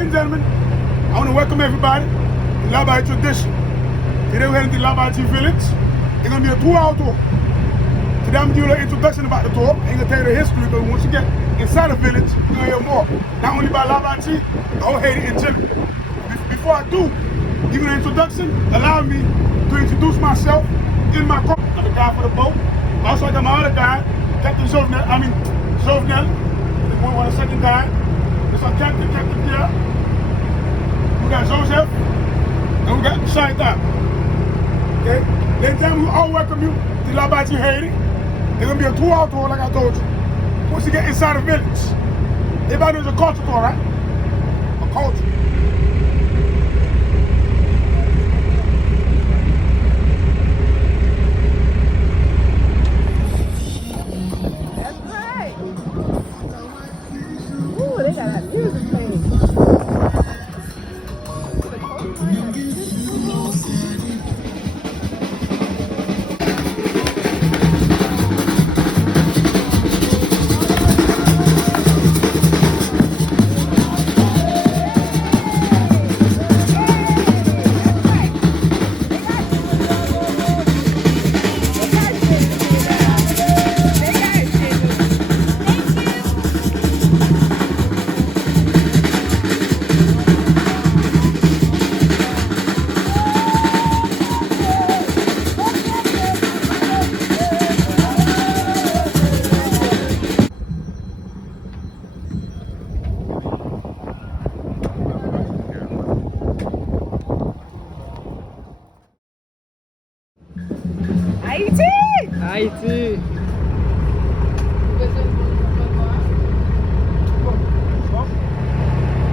ladies and gentlemen, I want to welcome everybody to Labadie tradition. Today we're heading to Labadie village. It's going to be a 2-hour tour. Today I'm going to give you an introduction about the tour. I'm going to tell you the history, because once you get inside the village, you're going to hear more. Not only about Labadie, the whole Haiti in general. Before I do give you an introduction, allow me to introduce myself in my car. I'm the guy for the boat. Also, I got my other guy, Captain Jovenel. One of the second guy. It's our Captain Pierre. We got Joseph, and we got Shaitan. Okay? Ladies and gentlemen, we all welcome you to Labadie, Haiti. It's going to be a 2-hour tour, like I told you. Once you get inside the village, everybody knows a culture tour, right? A culture. They got that music playing. Haiti!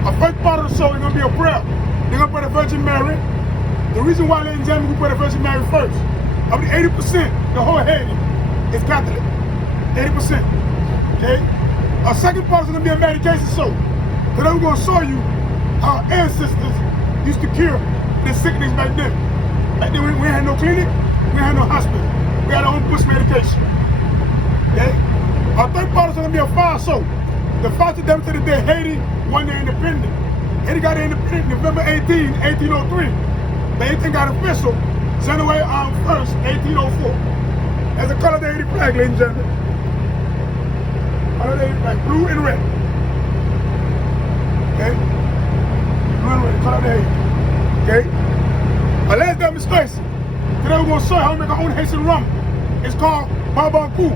Our first part of the show is going to be a prayer. They're going to pray the Virgin Mary. The reason why, ladies and gentlemen, we pray the Virgin Mary first, of the 80%, the whole Haiti is Catholic. 80%. Okay? Our second part is going to be a medication show. Today we're going to show you how our ancestors used to cure this sickness back then. Back then we had no clinic, we had no hospital. We had our own bush medication. Okay? Our third part is going to be a fire show. The fire to them to the day Haiti won their independence. Haiti got their independence November 18, 1803. But everything got official January 1st, 1804. That's the color of the Haiti flag, ladies and gentlemen. Color of the Haiti flag, blue and red. Okay? Blue and red, color of the Haiti. Okay? Our last demonstration. Today we're going to show you how we make our own Haitian rum. It's called Babaku.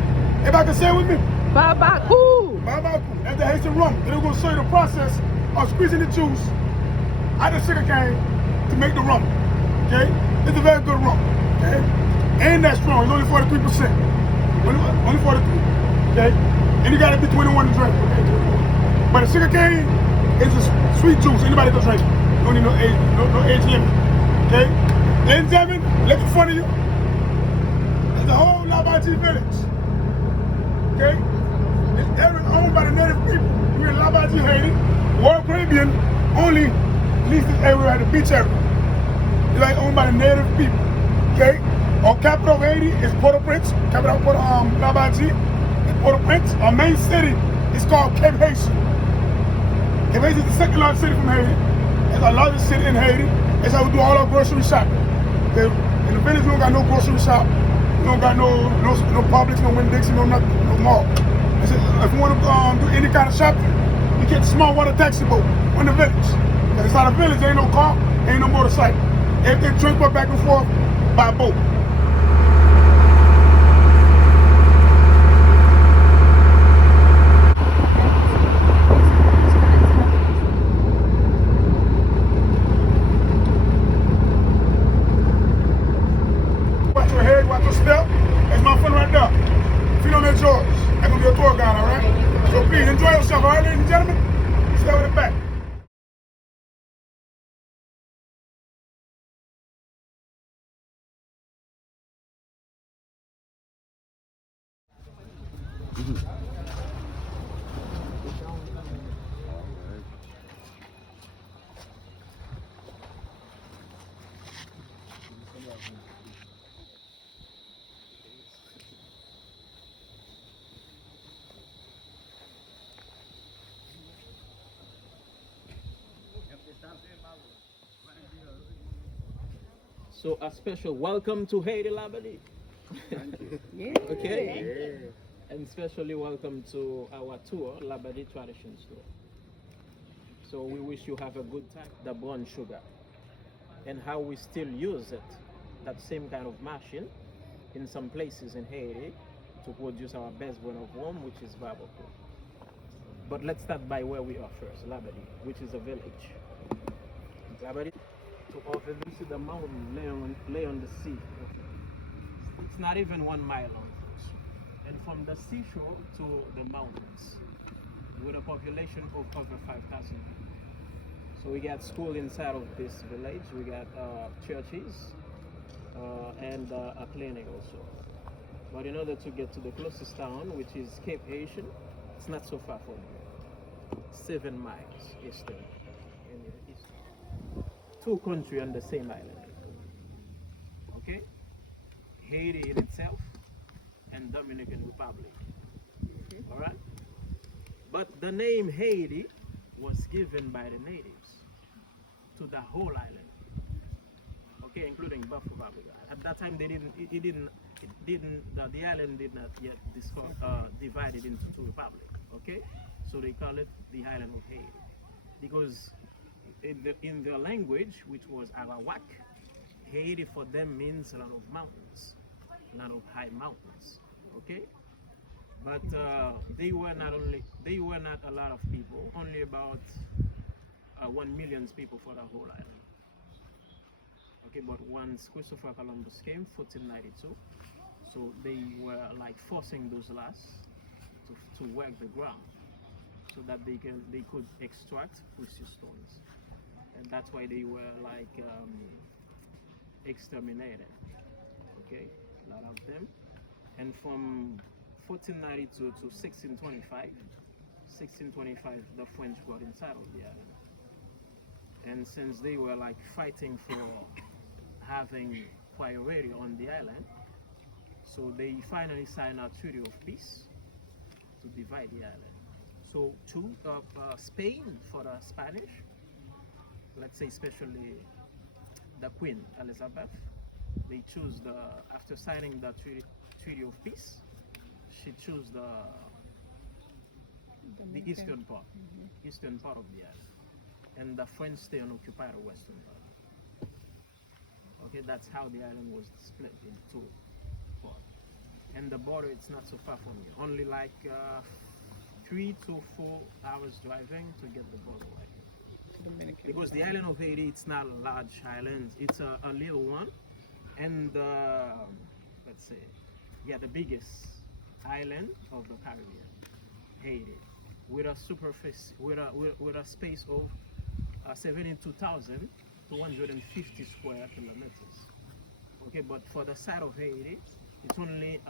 Everybody can say it with me? Babaku! Babaku. That's the Haitian rum. Today we're going to show you the process of squeezing the juice out of the sugar cane to make the rum. Okay? It's a very good rum. Okay? Ain't that strong. It's only 43%. Only 43. Okay? And you got to be 21 to drink. Okay? But the sugar cane is a sweet juice. Anybody can drink it. You don't need no age limit. Okay? Ladies and gentlemen, look in front of you. There's the whole Labadie village. Okay? This area is owned by the native people. We're in Labadie, Haiti. Royal Caribbean only leaves this area at the beach area. It's like owned by the native people. Okay? Our capital of Haiti is Port-au-Prince. Capital of Labadie is Port-au-Prince. Our main city is called Cape Haitian. Cape Haitian is the second largest city from Haiti. It's our largest city in Haiti. That's how we do all our grocery shopping. Okay? In the village, we don't got no grocery shop. We don't got no Publix, no Winn-Dixie, no nothing, no mall. If you want to do any kind of shopping, you get a small water taxi boat in the village. Because inside the village, there ain't no car, ain't no motorcycle. Everything transport back and forth by boat. Watch your head, watch your step. That's my friend right there. If you don't know George, I'm going to be a tour guide, all right? So please, enjoy yourself, all right, ladies and gentlemen? Stay with the back. So a special welcome to Haiti, Labadie. Thank you. Yeah. Okay? And especially welcome to our tour, Labadie Tradition Store. So we wish you have a good time. The brown sugar and how we still use it, that same kind of machine in some places in Haiti to produce our best brand of rum, which is barbecue. But let's start by where we are first, Labadie, which is a village. Labadie, to offer you see the mountain lay on the sea. It's not even 1 mile long. And from the seashore to the mountains, with a population of over 5,000 people. So we got school inside of this village, we got churches, and a clinic also. But in order to get to the closest town, which is Cape Haitian, it's not so far from here. 7 miles eastern. In the east. 2 countries on the same island. Okay? Haiti in itself and Dominican Republic. Alright? But the name Haiti was given by the natives to the whole island. Okay, including Buffalo. At that time, the island did not yet divided into 2 republics. Okay, so they call it the island of Haiti because in their language, which was Arawak, Haiti for them means a lot of mountains, a lot of high mountains. Okay, but they were not a lot of people, only about 1 million people for the whole island. Okay, but once Christopher Columbus came, 1492, so they were like forcing those last to work the ground so that they could extract precious stones, and that's why they were like exterminated. Okay, a lot of them, and from 1492 to 1625, the French got inside of the island, and since they were like fighting for having priority on the island, so they finally signed a treaty of peace to divide the island. So to Spain for the Spanish, let's say especially the Queen Elizabeth, they choose after signing the treaty of peace, she chose the eastern part, eastern part of the island, and the French stay and occupy the western part. Okay, that's how the island was split into 2 parts. And the border, it's not so far from you. Only like 3 to 4 hours driving to get the border. Because the island of Haiti, it's not a large island. It's a little one, and let's say, yeah, the biggest island of the Caribbean, Haiti, with a superficie, with a space of 72,250 square kilometers. Okay, but for the side of Haiti, it's only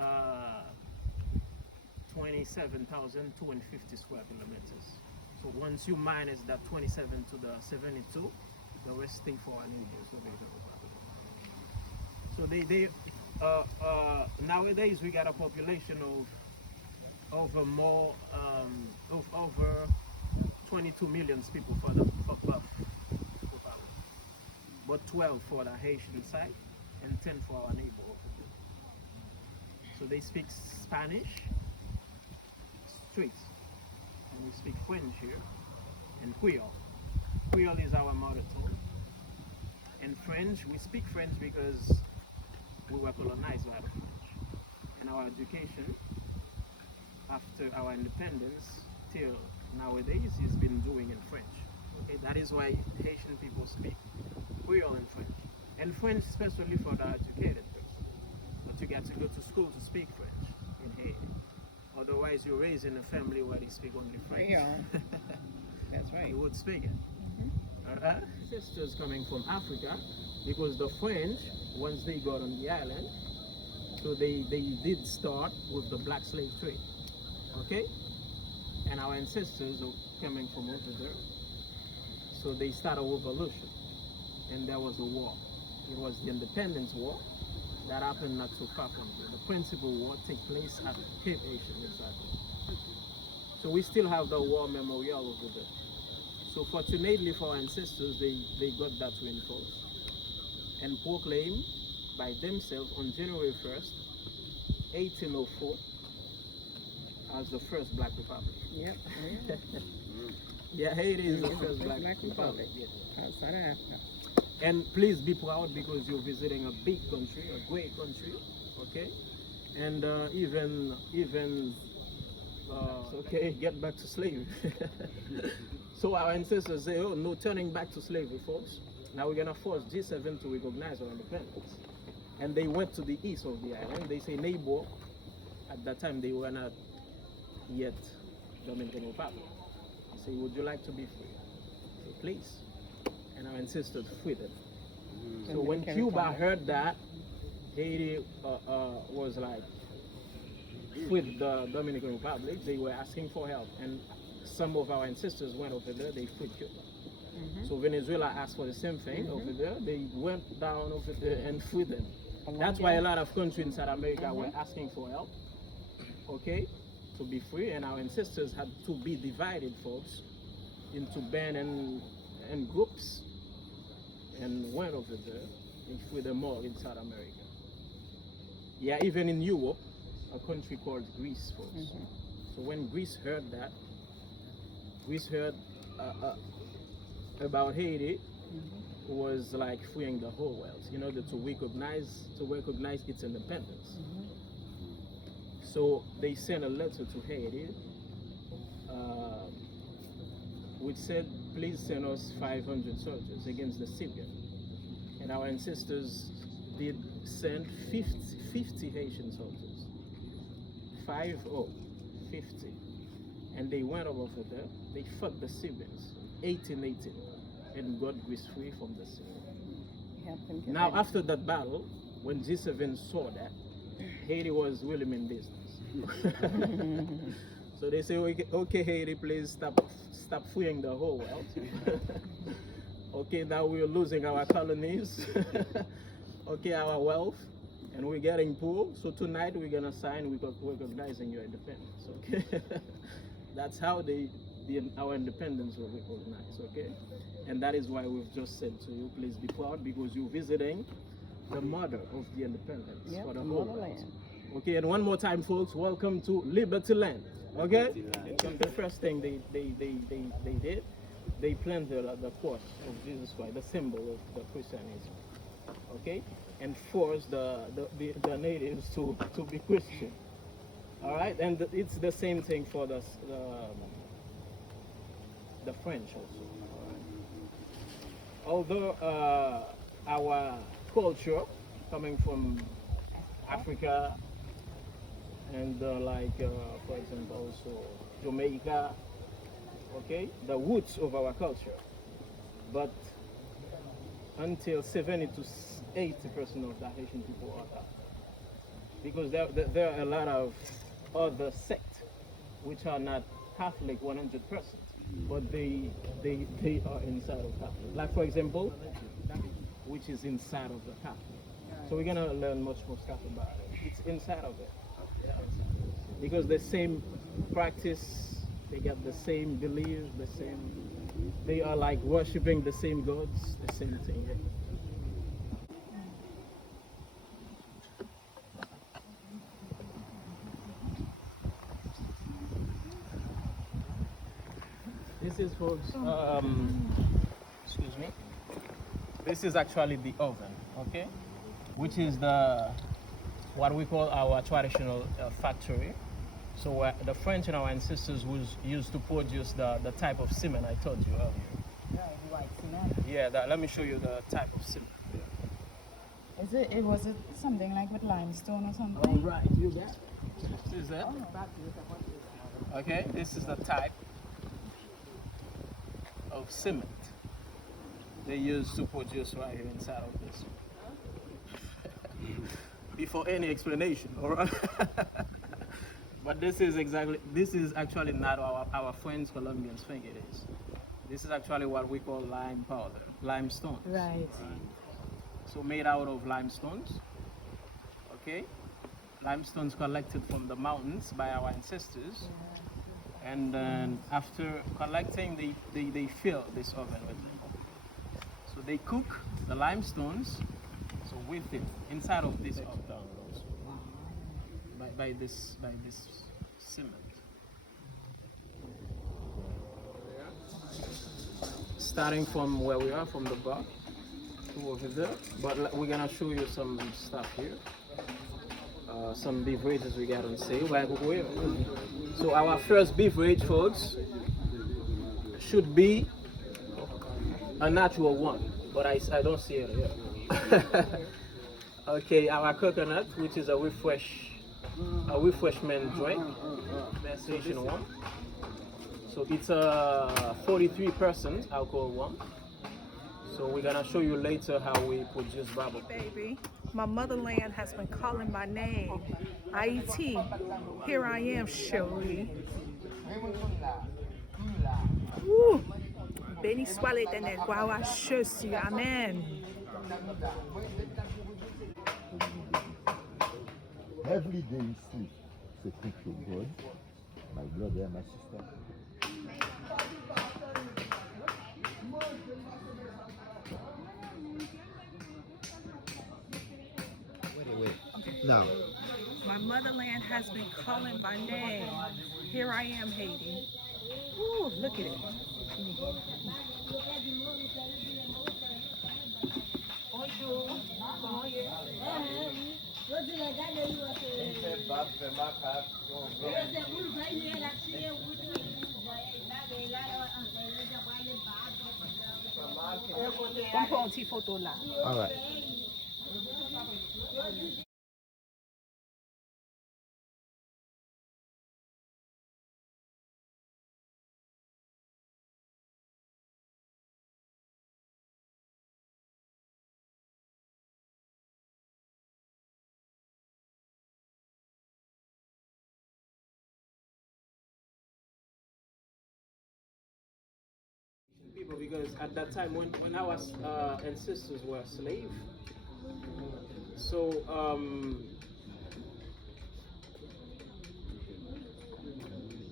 27,250 square kilometers. So once you minus that 27 to the 72, the rest stay for our neighbors. So they nowadays we got a population of over 22 million people for the above, but 12 for the Haitian side and 10 for our neighborhood. So they speak Spanish street, and we speak French here, and Creole. Creole is our mother tongue. And French, we speak French because we were colonized by the French. And our education, after our independence till nowadays, is been doing in French. Okay, that is why Haitian people speak Creole and French. And French especially for the educated person. But you got to go to school to speak French in Haiti. Otherwise, you're raised in a family where they speak only French. Yeah, that's right. You would speak it. Sisters coming from Africa, because the French, once they got on the island, so they did start with the black slave trade. Okay? And our ancestors are coming from over there. So they started a revolution. And there was a war. It was the Independence War that happened not so far from here. The principal war took place at Cape Haitian, exactly. So we still have the war memorial over there. So fortunately for our ancestors, they got that reinforced. and proclaimed by themselves on January 1st, 1804, as the first Black Republic. Yep. Yeah, Haiti is the It's first the Black Black Republic. Republic. Yeah. Outside of Africa. And please be proud because you're visiting a big country, a great country, okay? And even okay, get back to slavery. So our ancestors say, oh, no turning back to slavery, folks. Now we're gonna force G7 to recognize our independence. And they went to the east of the island. They say neighbor. At that time, they were not yet Dominican Republic. They say, would you like to be free? Say, please. And our ancestors freed them. So when Cuba heard that, Haiti was like, with the Dominican Republic, they were asking for help. And some of our ancestors went over there, they freed Cuba. So Venezuela asked for the same thing over there. They went down over there and freed them. That's why a lot of countries in South America were asking for help, okay, to be free. And our ancestors had to be divided, folks, into bands and groups, and went over there and freed them all in South America. Yeah, even in Europe, a country called Greece, folks. So when Greece heard that, Greece heard about Haiti, was like freeing the whole world in order to recognize its independence. So they sent a letter to Haiti, which said, please send us 500 soldiers against the Syrian. And our ancestors did send 50 Haitian soldiers. 50. And they went over there, they fought the Syrians, 1818, and got Greece free from the Syrians. Now after that battle, when G7 saw that, Haiti was really in business. So they say, okay, Haiti, please stop freeing the whole world. Okay, now we're losing our colonies, okay, our wealth, and we're getting poor. So tonight we're gonna sign recognizing your independence. Okay, that's how our independence will recognize. Okay, and that is why we've just said to you, please be proud because you're visiting the mother of the independence for the whole world. Okay, and one more time, folks, welcome to Liberty Land. Okay, the first thing they did, they planted the cross of Jesus Christ, the symbol of the Christianism. Okay, and forced the natives to be Christian. All right, and it's the same thing for the French also. Although our culture coming from Africa and for example also Jamaica, okay, the roots of our culture, but until 70 to 80% of the Haitian people are that, because there are a lot of other sects which are not Catholic 100%, but they are inside of Catholic. Like for example, which is inside of the Catholic. So we're gonna learn much more stuff about it. It's inside of it, because the same practice, they got the same belief, they are like worshiping the same gods, the same thing. This is for, excuse me, this is actually the oven, okay? Which is what we call our traditional factory. So the French and our ancestors used to produce the type of cement I told you earlier. Yeah, white cement. Yeah, let me show you the type of cement. Was it something like with limestone or something? All right, you got it. This is it. Okay, this is the type of cement they used to produce right here inside of this. Before any explanation, all right? But this is actually not our friends Colombians think it is. This is actually what we call lime powder, limestone. Right. So made out of limestones, okay? Limestones collected from the mountains by our ancestors. And then after collecting, they fill this oven with them. So they cook the limestones with it inside of this octagon also. By this cement. Starting from where we are, from the bar to over there, but we're gonna show you some stuff here. Some beverages we got on sale. So our first beverage, folks, should be a natural one, but I don't see it here. Okay, our coconut, which is a refreshment drink, destination one. So it's a 43% alcohol one. So we're gonna show you later how we produce bubble. Baby, my motherland has been calling my name. Haiti, here I am, Shirley. Woo! Béni soit l'Éternel, gloire à Jésus, amen. Every day you sleep, say thank you, God, my brother and my sister. Wait. Now. My motherland has been calling my name. Here I am, Haiti. Ooh, look at it. Vamos pôr une photo là. All right. People, because at that time when our ancestors were slaves, so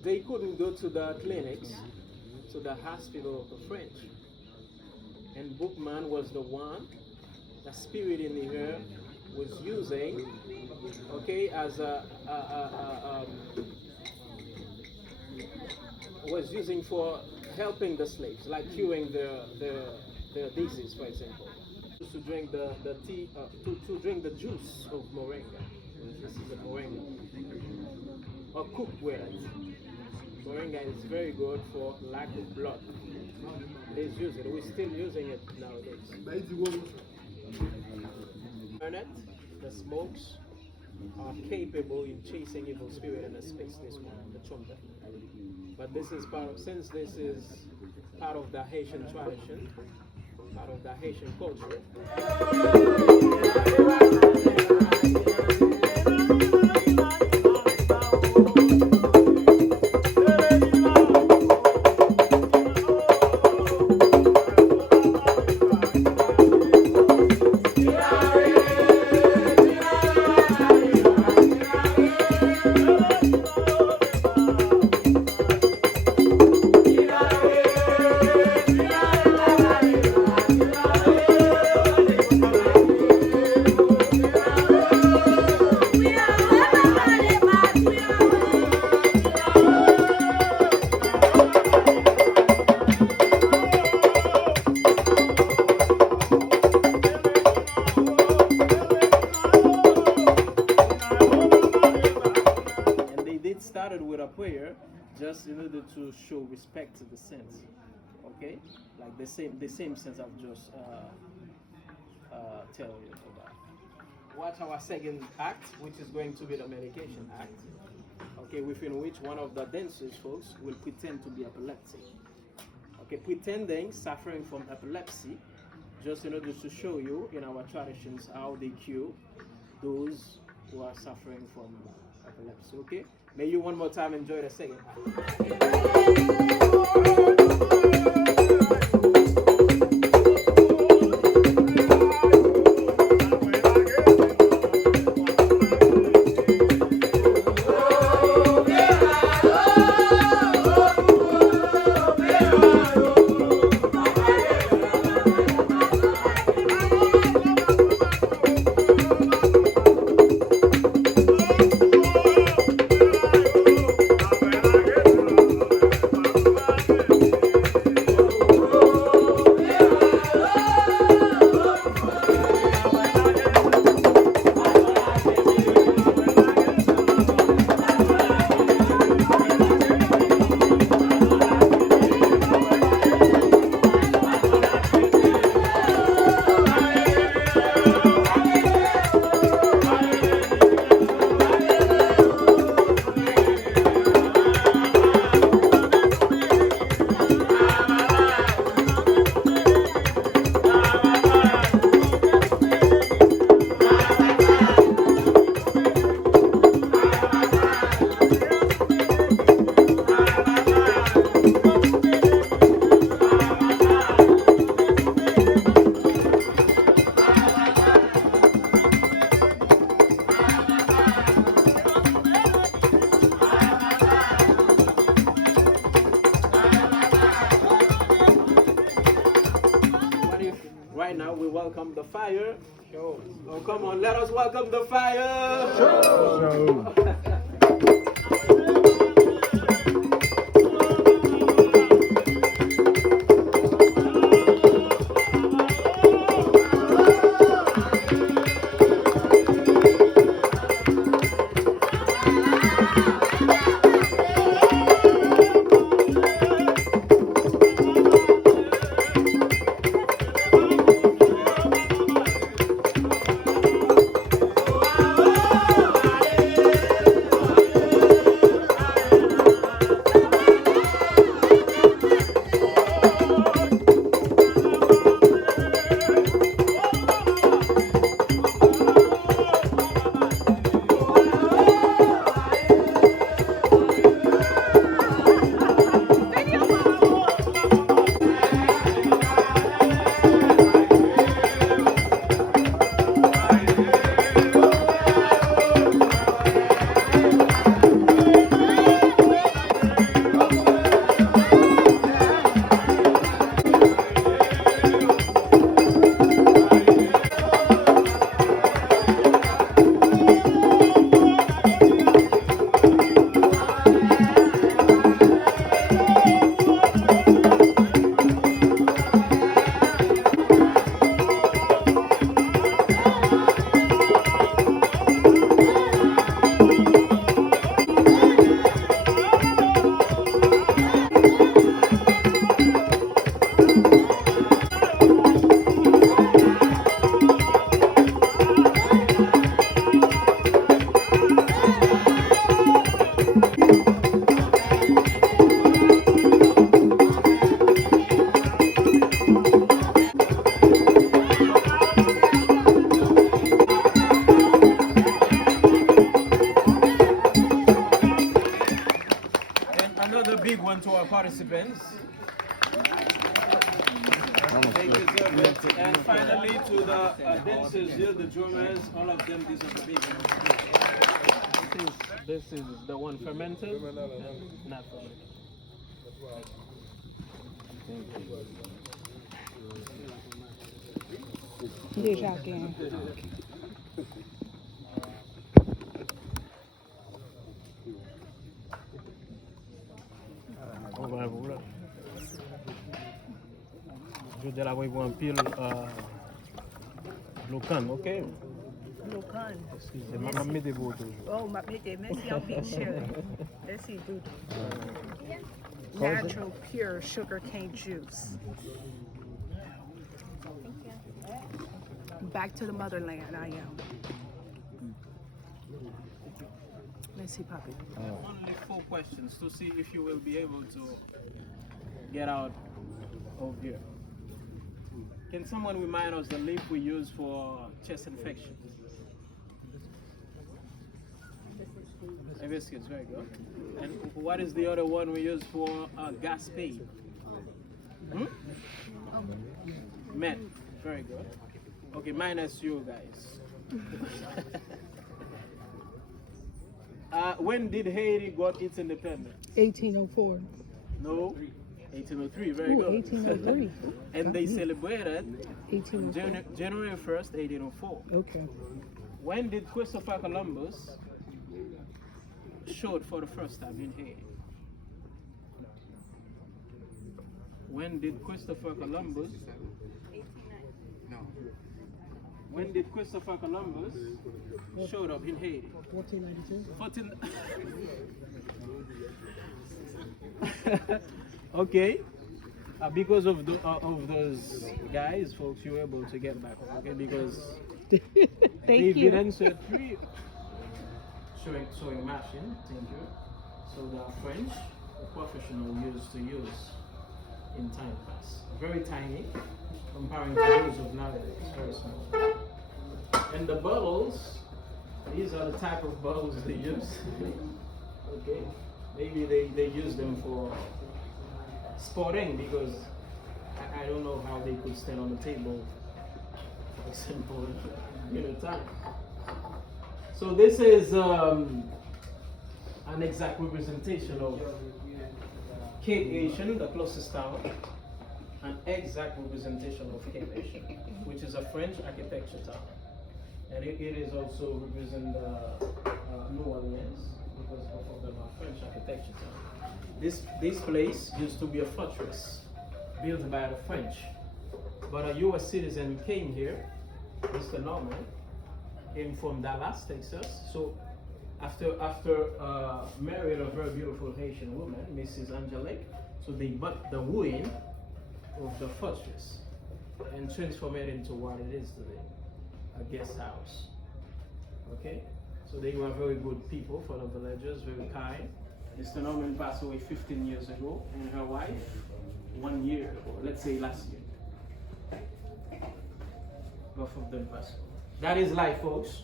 they couldn't go to the clinics, to the hospital of the French, and Bookman was the one, the spirit in the earth was using, okay, as was using for helping the slaves, like curing their disease, for example. To drink the tea, to drink the juice of moringa. This is a moringa. Or cook with it. Moringa is very good for lack of blood. Let's use it. We're still using it nowadays. The smokes are capable in chasing evil spirit in the space, this one, the trumpet. But this is part of, since this is part of the Haitian tradition, part of the Haitian culture. Just in order to show respect to the saints, okay? Like the same sense I've just tell you about. Watch our second act, which is going to be the medication act, okay? Within which one of the dancers, folks, will pretend to be epileptic, okay? Pretending suffering from epilepsy, just in order to show you in our traditions how they cure those who are suffering from epilepsy, okay? May you one more time enjoy the second half. welcome the fire. Sure. Oh, come on, let us welcome the fire. To our participants. They deserve it. And finally to the dancers here, the drummers, all of them deserve a big one. This is the one fermented? Not fermented. Déjà again. Voilà. Je vais la voir un pile local, ok? Local. Excusez-moi, je vais vous toujours. Oh, merci, I'll be sure. Let's see, dude. Natural, pure sugarcane juice. Back to the motherland, I am. Let's see, Papi. Only 4 questions to see if you will be able to get out of here. Can someone remind us the leaf we use for chest infection? Hibiscus, very good. And what is the other one we use for gas pain? Met, very good. Okay, minus you guys. When did Haiti got its independence? 1804. No, 1803, very good. 1803. And they celebrated 1804. January 1st, 1804. Okay. When did Christopher Columbus showed for the first time in Haiti? When did Christopher Columbus? When did Christopher Columbus showed up in Haiti? 1492. Okay. Because of those guys, folks, you were able to get back. Okay, because Thank they you. answered 3 sewing machine. Thank you. So the French, a professional used to use in time pass. Very tiny, comparing to those of nowadays. Very small. And the bottles, these are the type of bottles they use. Okay. Maybe they use them for sporting, because I don't know how they could stand on the table, for example, time. So this is an exact representation of Cape Haitian, the closest town. an exact representation of Haiti, which is a French architecture town. And it is also represent New Orleans, because both of them are French architecture town. This place used to be a fortress built by the French. But a US citizen came here, Mr. Norman, came from Dallas, Texas. So after married a very beautiful Haitian woman, Mrs. Angelique, so they bought the ruin of the fortress and transformed it into what it is today, a guest house. Okay? So they were very good people for the villagers, very kind. Mr. Norman passed away 15 years ago, and her wife 1 year ago, let's say last year. Both of them passed away. That is life, folks.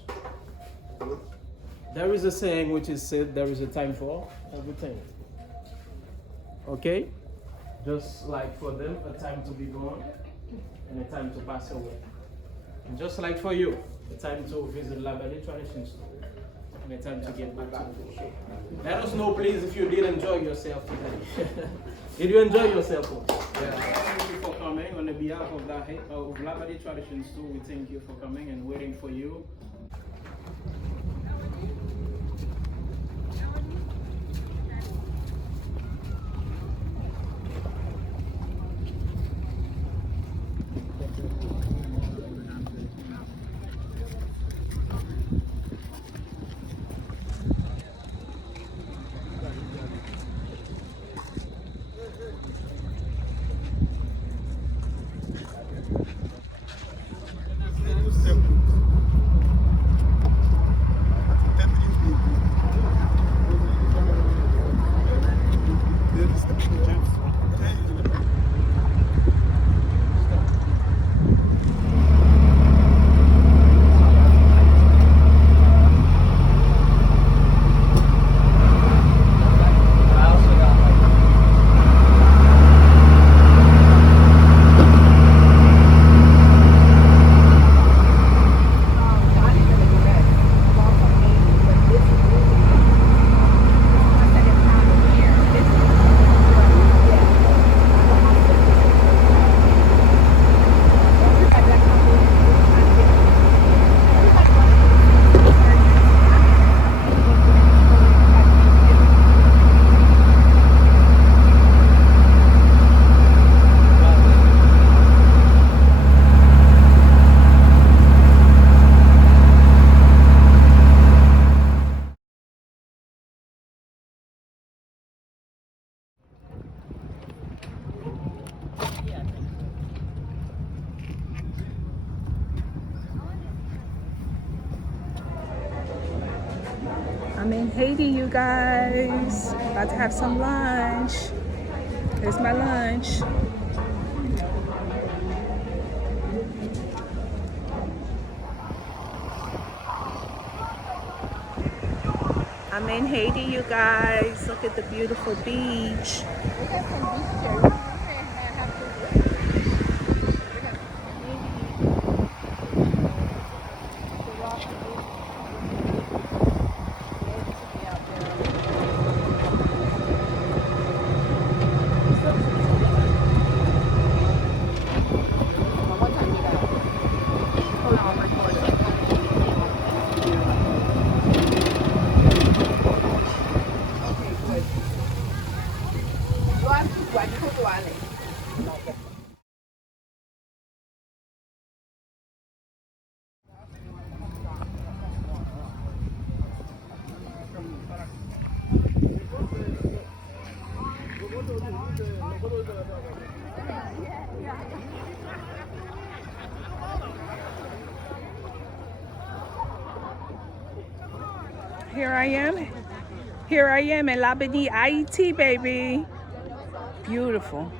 There is a saying which is said, there is a time for everything. Okay? Just like for them, a time to be born and a time to pass away. And just like for you, a time to visit Labadie Tradition Store and a time to get back to the show. Let us know, please, if you did enjoy yourself today. Did you enjoy yourself, folks? Yeah. Thank you for coming. On the behalf of Labadie Tradition Store, we thank you for coming and waiting for you. I'm in Haiti, you guys. About to have some lunch. Here's my lunch. I'm in Haiti, you guys. Look at the beautiful beach. Here I am in Labadie, Haiti, baby. Beautiful.